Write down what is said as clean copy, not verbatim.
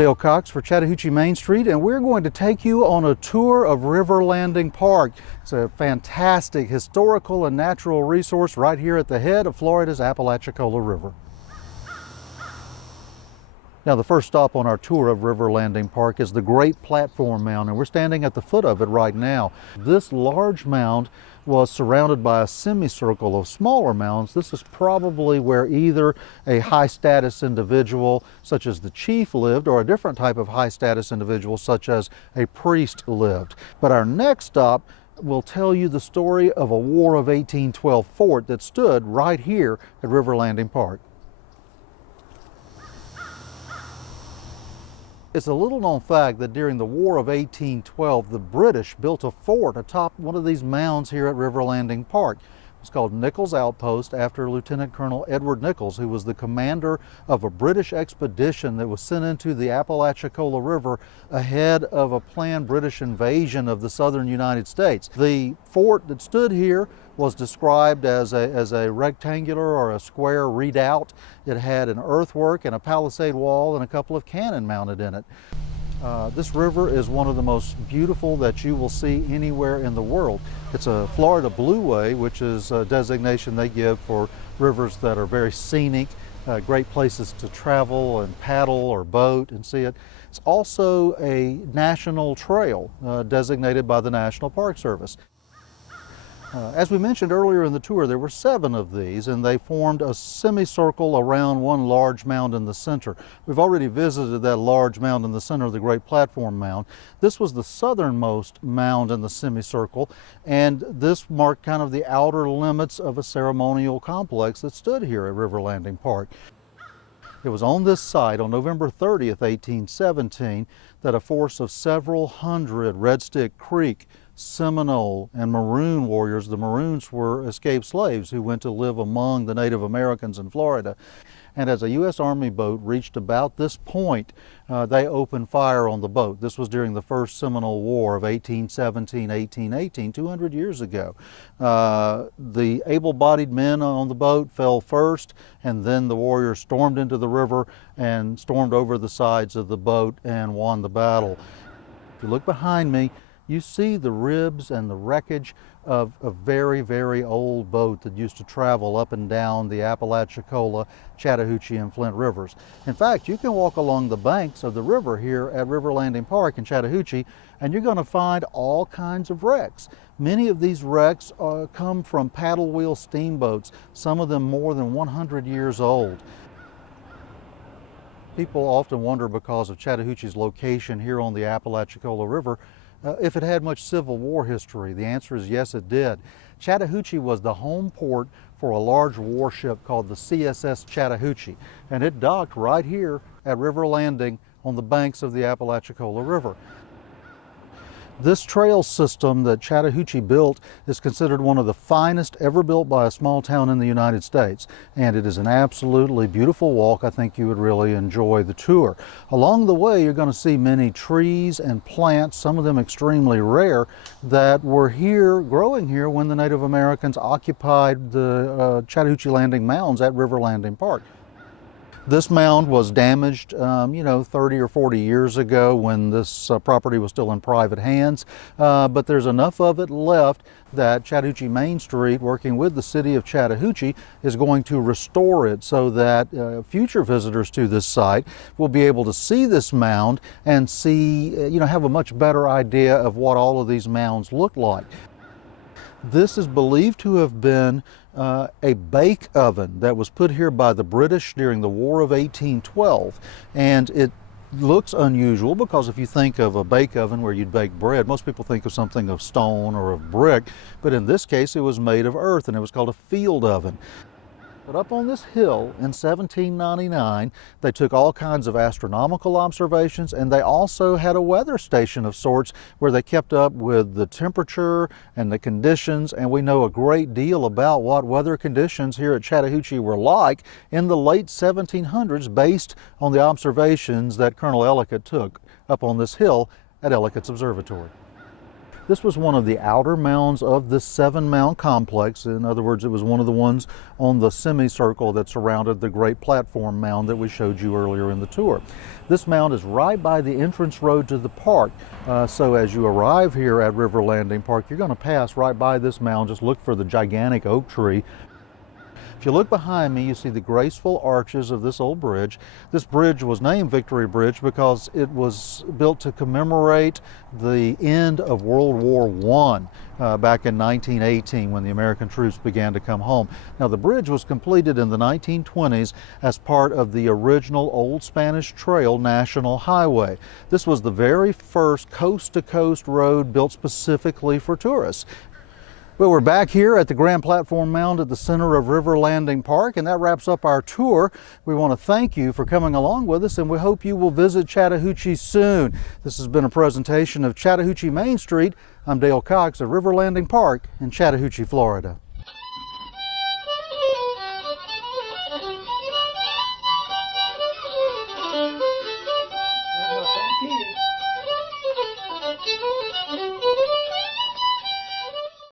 Dale Cox for Chattahoochee Main Street, and we're going to take you on a tour of River Landing Park. It's a fantastic historical and natural resource right here at the head of Florida's Apalachicola River. Now, the first stop on our tour of River Landing Park is the Great Platform Mound, and we're standing at the foot of it right now. This large mound was surrounded by a semicircle of smaller mounds. This is probably where either a high-status individual, such as the chief, lived, or a different type of high-status individual, such as a priest, lived. But our next stop will tell you the story of a War of 1812 fort that stood right here at River Landing Park. It's a little known fact that during the War of 1812, the British built a fort atop one of these mounds here at River Landing Park. It's called Nichols Outpost, after Lieutenant Colonel Edward Nichols, who was the commander of a British expedition that was sent into the Apalachicola River ahead of a planned British invasion of the southern United States. The fort that stood here was described as a rectangular or a square redoubt. It had an earthwork and a palisade wall and a couple of cannon mounted in it. This river is one of the most beautiful that you will see anywhere in the world. It's a Florida Blueway, which is a designation they give for rivers that are very scenic, great places to travel and paddle or boat and see it. It's also a national trail designated by the National Park Service. As we mentioned earlier in the tour, there were 7 of these, and they formed a semicircle around one large mound in the center. We've already visited that large mound in the center of the Great Platform Mound. This was the southernmost mound in the semicircle, and this marked kind of the outer limits of a ceremonial complex that stood here at River Landing Park. It was on this site on November 30th, 1817, that a force of several hundred Red Stick Creek, Seminole, and Maroon warriors — the Maroons were escaped slaves who went to live among the Native Americans in Florida — and as a U.S. Army boat reached about this point, they opened fire on the boat. This was during the First Seminole War of 1817-1818, 200 years ago. The able-bodied men on the boat fell first, and then the warriors stormed into the river and stormed over the sides of the boat and won the battle. If you look behind me, you see the ribs and the wreckage of a very, very old boat that used to travel up and down the Apalachicola, Chattahoochee, and Flint rivers. In fact, you can walk along the banks of the river here at River Landing Park in Chattahoochee, and you're going to find all kinds of wrecks. Many of these wrecks come from paddle wheel steamboats, some of them more than 100 years old. People often wonder, because of Chattahoochee's location here on the Apalachicola River, if it had much Civil War history. The answer is yes, it did. Chattahoochee was the home port for a large warship called the CSS Chattahoochee, and it docked right here at River Landing on the banks of the Apalachicola River. This trail system that Chattahoochee built is considered one of the finest ever built by a small town in the United States, and it is an absolutely beautiful walk. I think you would really enjoy the tour. Along the way, you're going to see many trees and plants, some of them extremely rare, that were here, growing here, when the Native Americans occupied the Chattahoochee Landing Mounds at River Landing Park. This mound was damaged, 30 or 40 years ago when this property was still in private hands, but there's enough of it left that Chattahoochee Main Street, working with the city of Chattahoochee, is going to restore it so that future visitors to this site will be able to see this mound and see, have a much better idea of what all of these mounds look like. This is believed to have been a bake oven that was put here by the British during the War of 1812, and it looks unusual because if you think of a bake oven where you'd bake bread, most people think of something of stone or of brick, but in this case it was made of earth, and it was called a field oven. But up on this hill in 1799, they took all kinds of astronomical observations, and they also had a weather station of sorts where they kept up with the temperature and the conditions, and we know a great deal about what weather conditions here at Chattahoochee were like in the late 1700s based on the observations that Colonel Ellicott took up on this hill at Ellicott's Observatory. This was one of the outer mounds of this 7-mound complex. In other words, it was one of the ones on the semicircle that surrounded the great platform mound that we showed you earlier in the tour. This mound is right by the entrance road to the park. So as you arrive here at River Landing Park, you're going to pass right by this mound. Just look for the gigantic oak tree. If you look behind me, you see the graceful arches of this old bridge. This bridge was named Victory Bridge because it was built to commemorate the end of World War I back in 1918 when the American troops began to come home. Now, the bridge was completed in the 1920s as part of the original Old Spanish Trail National Highway. This was the very first coast-to-coast road built specifically for tourists. Well, we're back here at the Grand Platform Mound at the center of River Landing Park, and that wraps up our tour. We want to thank you for coming along with us, and we hope you will visit Chattahoochee soon. This has been a presentation of Chattahoochee Main Street. I'm Dale Cox at River Landing Park in Chattahoochee, Florida.